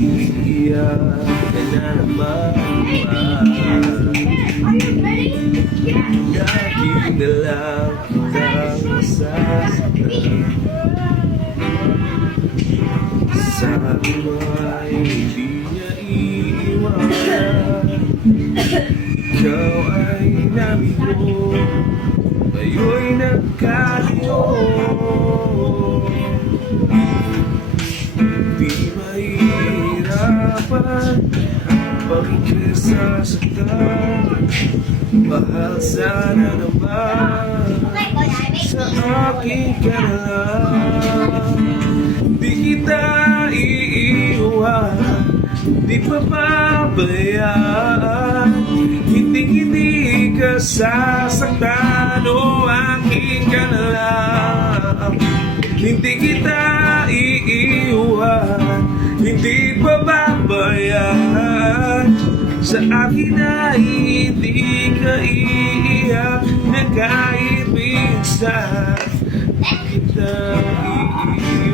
Iiyak ka na naman Lagi na lang kitang masasaktan Sabi mo ay hindi niya iiwanan Ikaw ay namigo Ngayo'y nagkaliyo Di mahirapan Bakit ka sasaktan Mahal sana naman Sa akin ka na lang Di kita iiwan Di papabayaan Hindi ka sasaktan O akin ka na lang Hindi kita iiwan Hindi pababayaan Sa akin ay hindi ka iiyak Na kahit minsan Di kita iiwan